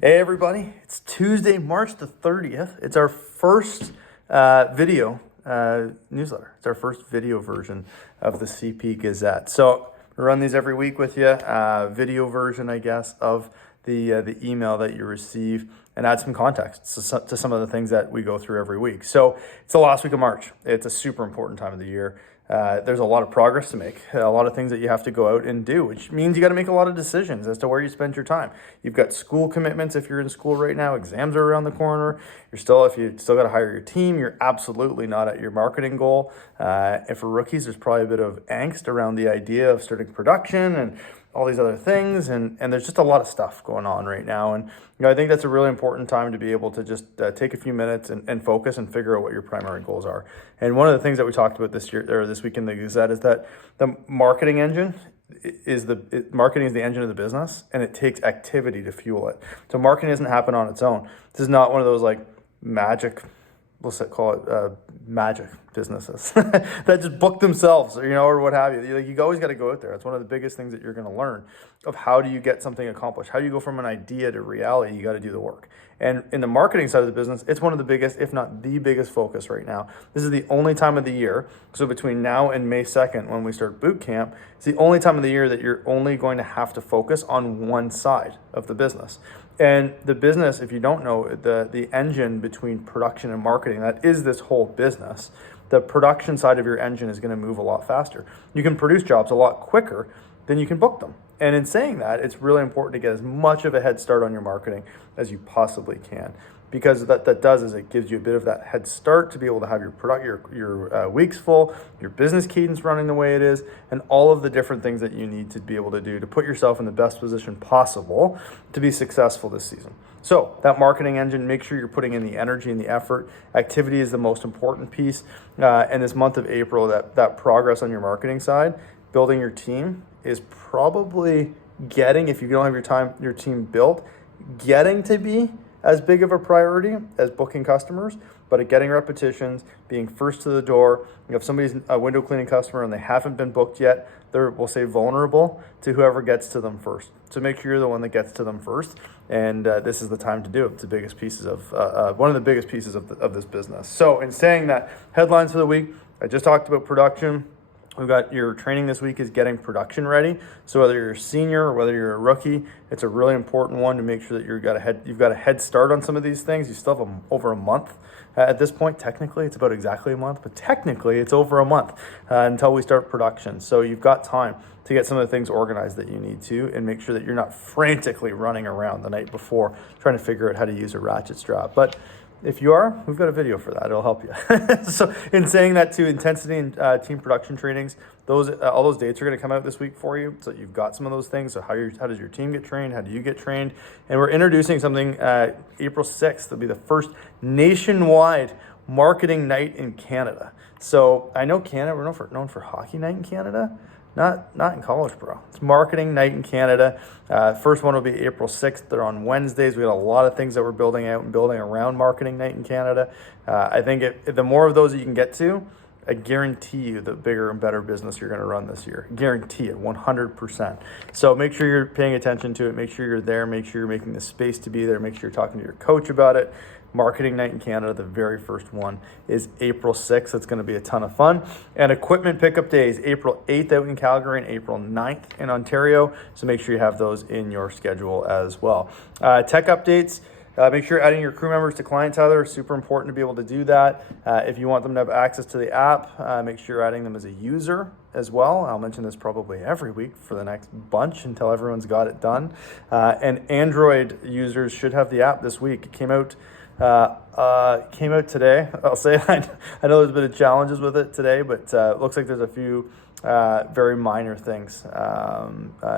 Hey everybody, it's Tuesday, March the 30th. It's our first video newsletter. It's our first video version of the CP Gazette. So we run these every week with you, video version, I guess, of the email that you receive and add some context to some of the things that we go through every week. So it's the last week of March. It's a super important time of the year. There's a lot of progress to make, a lot of things that you have to go out and do, which means you got to make a lot of decisions as to where you spend your time. You've got school commitments if you're in school right now, exams are around the corner. If you still got to hire your team, you're absolutely not at your marketing goal. And for rookies, there's probably a bit of angst around the idea of starting production and all these other things, and there's just a lot of stuff going on right now. And I think that's a really important time to be able to just take a few minutes and focus and figure out what your primary goals are. And one of the things that we talked about this week in the Gazette is that the marketing engine marketing is the engine of the business, and it takes activity to fuel it. So marketing doesn't happen on its own. This is not one of those like magic, let's call it magic businesses that just book themselves, or what have you. You always got to go out there. It's one of the biggest things that you're going to learn of how do you get something accomplished. How do you go from an idea to reality? You got to do the work. And in the marketing side of the business, it's one of the biggest, if not the biggest focus right now. This is the only time of the year. So between now and May 2nd, when we start boot camp, it's the only time of the year that you're only going to have to focus on one side of the business. And the business, if you don't know, the engine between production and marketing, that is this whole business. The production side of your engine is going to move a lot faster. You can produce jobs a lot quicker than you can book them. And in saying that, it's really important to get as much of a head start on your marketing as you possibly can. Because that does is it gives you a bit of that head start to be able to have your weeks full, your business cadence running the way it is, and all of the different things that you need to be able to do to put yourself in the best position possible to be successful this season. So that marketing engine, make sure you're putting in the energy and the effort. Activity is the most important piece. And this month of April, that progress on your marketing side, building your team is probably if you don't have your team built, getting to be as big of a priority as booking customers, but at getting repetitions, being first to the door. If somebody's a window cleaning customer and they haven't been booked yet, they're, we'll say, vulnerable to whoever gets to them first. So make sure you're the one that gets to them first, and this is the time to do it. It's the biggest pieces of one of the biggest pieces of this business. So in saying that, headlines for the week, I just talked about production. We've got your training this week is getting production ready. So whether you're a senior or whether you're a rookie, it's a really important one to make sure that you've got a head start on some of these things. You still have over a month at this point. Technically, it's about exactly a month, but technically it's over a month until we start production. So you've got time to get some of the things organized that you need to, and make sure that you're not frantically running around the night before trying to figure out how to use a ratchet strap. But if you are, we've got a video for that. It'll help you. So in saying that too, intensity and team production trainings, all those dates are going to come out this week for you. So you've got some of those things. So how does your team get trained? How do you get trained? And we're introducing something April 6th. It'll be the first nationwide marketing night in Canada. So I know Canada, we're known for hockey night in Canada. Not in college, bro. It's marketing night in Canada. First one will be April 6th. They're on Wednesdays. We got a lot of things that we're building out and building around marketing night in Canada. I think the more of those that you can get to, I guarantee you the bigger and better business you're going to run this year. Guarantee it, 100%. So make sure you're paying attention to it. Make sure you're there. Make sure you're making the space to be there. Make sure you're talking to your coach about it. Marketing Night in Canada, the very first one, is April 6th. It's going to be a ton of fun. And equipment pickup days, April 8th out in Calgary and April 9th in Ontario. So make sure you have those in your schedule as well. Tech updates. Make sure you're adding your crew members to Client Tether. Super important to be able to do that. If you want them to have access to the app, make sure you're adding them as a user as well. I'll mention this probably every week for the next bunch until everyone's got it done. And Android users should have the app this week. It came out today. I'll say I know there's a bit of challenges with it today, but it looks like there's a few very minor things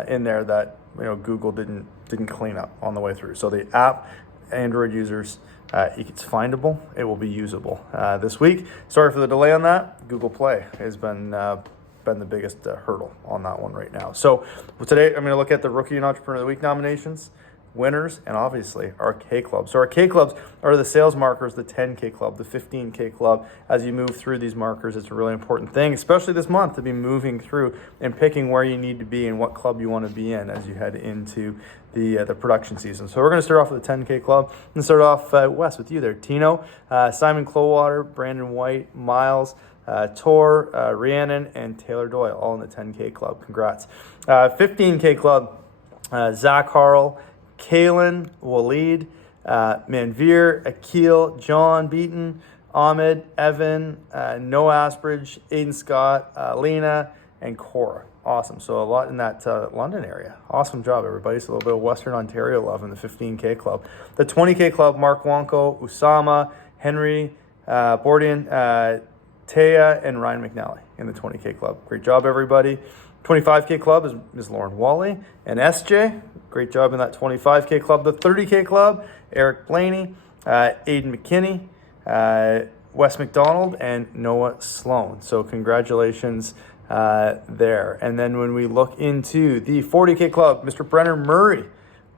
in there that Google didn't clean up on the way through. So the app, Android users, it's findable. It will be usable this week. Sorry for the delay on that. Google Play has been the biggest hurdle on that one right now. So today I'm going to look at the Rookie and Entrepreneur of the Week nominations. winners, and obviously our K clubs. So our K clubs are the sales markers, the 10K club, the 15K club. As you move through these markers, it's a really important thing, especially this month, to be moving through and picking where you need to be and what club you want to be in as you head into the production season. So we're going to start off with the 10K club and start off west with you there, Tino, Simon Clowater, Brandon White, Miles, Tor, Rhiannon, and Taylor Doyle, all in the 10K club. Congrats. 15K club, Zach Harl, Kalen, Waleed, Manveer, Akil, John Beaton, Ahmed, Evan, Noah Asbridge, Aiden Scott, Lena, and Cora. Awesome. So a lot in that London area. Awesome job, everybody. So a little bit of Western Ontario love in the 15K club. The 20K club, Mark Wonko, Usama, Henry, Bordian, Taya, and Ryan McNally in the 20K club. Great job, everybody. 25K club is Ms. Lauren Wally and SJ. Great job in that 25K club. The 30K club, Eric Blaney, Aiden McKinney, Wes McDonald, and Noah Sloan. So congratulations there. And then when we look into the 40K club, Mr. Brenner Murray,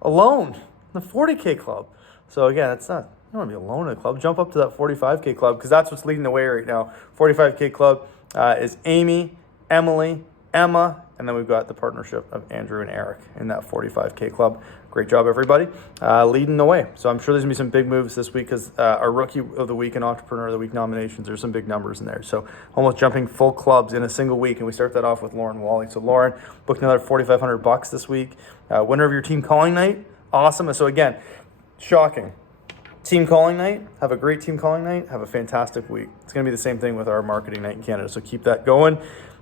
alone, the 40K club. So again, that's not, you don't want to be alone in the club. Jump up to that 45K club because that's what's leading the way right now. 45K club is Amy, Emily, Emma, and then we've got the partnership of Andrew and Eric in that 45K club. Great job, everybody, leading the way. So I'm sure there's going to be some big moves this week because our Rookie of the Week and Entrepreneur of the Week nominations, there's some big numbers in there. So almost jumping full clubs in a single week, and we start that off with Lauren Wally. So Lauren booked another $4,500 this week. Winner of your team calling night, awesome. So again, shocking. Team calling night, have a great team calling night, have a fantastic week. It's going to be the same thing with our marketing night in Canada, so keep that going.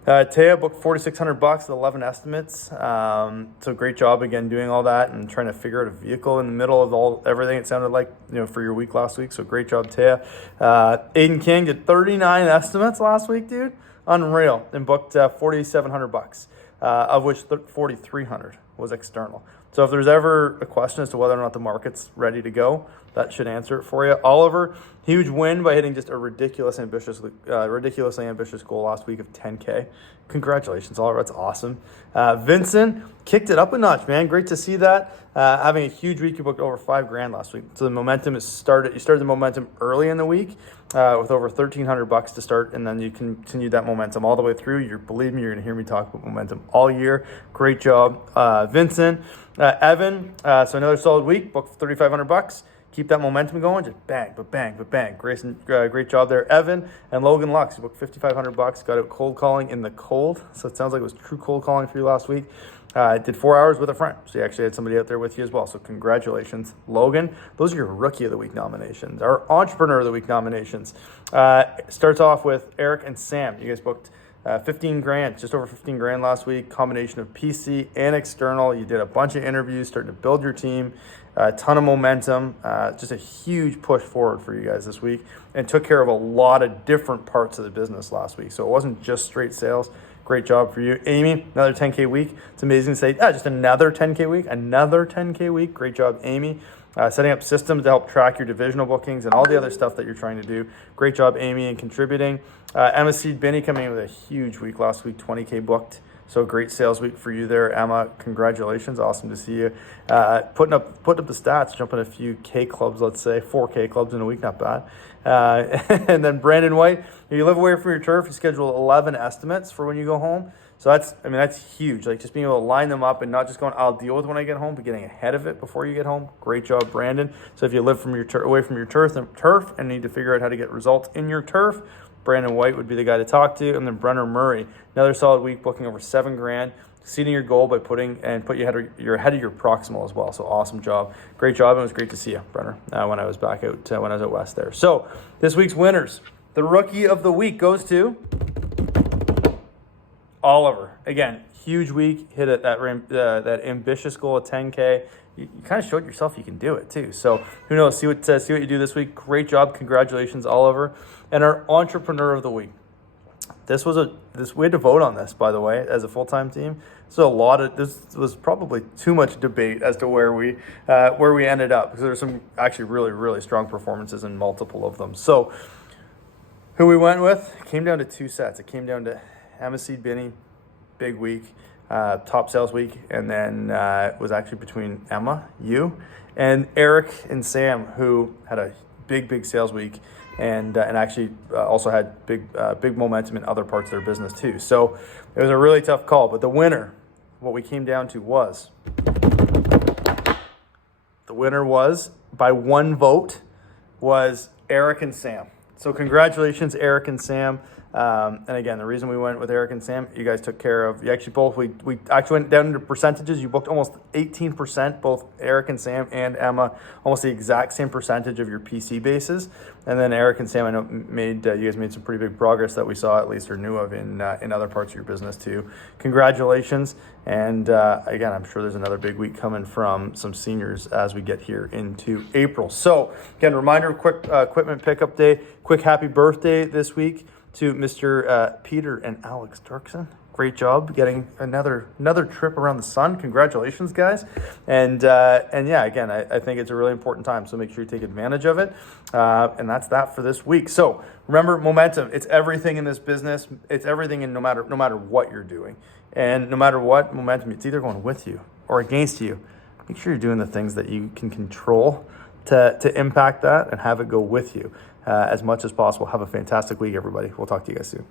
Taya booked $4,600 with 11 estimates. So great job again doing all that and trying to figure out a vehicle in the middle of everything. It sounded like, for your week last week. So great job, Taya. Aiden King did 39 estimates last week, dude. Unreal, and booked $4,700, of which $4,300 was external. So if there's ever a question as to whether or not the market's ready to go, that should answer it for you. Oliver, huge win by hitting just a ridiculously ambitious goal last week of 10K. Congratulations, Oliver. That's awesome. Vincent kicked it up a notch, man. Great to see that. Having a huge week, you booked over $5,000 last week. So the momentum is started. You started the momentum early in the week with over $1,300 to start, and then you continued that momentum all the way through. Believe me, you're going to hear me talk about momentum all year. Great job, Vincent. Evan, so another solid week. Booked $3,500. Keep that momentum going. Just bang, but bang, but bang. Great job there, Evan. And Logan Lux, you booked $5,500. Got out cold calling in the cold. So it sounds like it was true cold calling for you last week. Did 4 hours with a friend. So you actually had somebody out there with you as well. So congratulations, Logan. Those are your Rookie of the Week nominations. Our Entrepreneur of the Week nominations. Starts off with Eric and Sam. You guys booked $15,000, just over $15,000 last week. Combination of PC and external. You did a bunch of interviews, starting to build your team. A ton of momentum. Just a huge push forward for you guys this week, and took care of a lot of different parts of the business last week. So it wasn't just straight sales. Great job for you. Amy, another 10K week. It's amazing to say, just another 10K week, another 10K week. Great job, Amy. Setting up systems to help track your divisional bookings and all the other stuff that you're trying to do. Great job, Amy, in contributing. Emma Seed Binney coming in with a huge week last week, 20K booked. So great sales week for you there, Emma. Congratulations. Awesome to see you. Putting up the stats, jumping a few K clubs, let's say, 4K clubs in a week, not bad. And then Brandon White, you live away from your turf, you schedule 11 estimates for when you go home. So that's huge. Like just being able to line them up and not just going, I'll deal with when I get home, but getting ahead of it before you get home. Great job, Brandon. So if you live from away from your turf and need to figure out how to get results in your turf, Brandon White would be the guy to talk to. And then Brenner Murray, another solid week, booking over $7,000, exceeding your goal by put you ahead of your proximal as well. So awesome job. Great job. And it was great to see you, Brenner, when I was back out, when I was out west there. So this week's winners, the Rookie of the Week goes to Oliver. Again, huge week, hit it that ambitious goal of 10K. You kind of showed yourself you can do it too. So who knows? See what you do this week. Great job. Congratulations, Oliver. And our Entrepreneur of the Week. We had to vote on this, by the way, as a full-time team. So this was probably too much debate as to where we ended up, because there's some actually really, really strong performances in multiple of them. So who we went with came down to two sets. It came down to Emma Seed Binney, big week. top sales week, and then it was actually between Emma, you, and Eric and Sam, who had a big sales week, and actually also had big momentum in other parts of their business too. So it was a really tough call, but the winner, what we came down to was, the winner was, by one vote, was Eric and Sam. So congratulations, Eric and Sam. And again, the reason we went with Eric and Sam, you guys took care of, you actually both, we actually went down into percentages. You booked almost 18%, both Eric and Sam and Emma, almost the exact same percentage of your PC bases. And then Eric and Sam, I know you guys made some pretty big progress that we saw at least or knew of in other parts of your business too. Congratulations. And again, I'm sure there's another big week coming from some seniors as we get here into April. So again, reminder, quick equipment pickup day, quick happy birthday this week to Mr. Peter and Alex Dirksen. Great job getting another trip around the sun. Congratulations, guys. And yeah, again, I think it's a really important time, so make sure you take advantage of it. And that's that for this week. So remember, momentum, it's everything in this business. It's everything in no matter what you're doing. And no matter what, momentum, it's either going with you or against you. Make sure you're doing the things that you can control to impact that and have it go with you as much as possible. Have a fantastic week, everybody. We'll talk to you guys soon.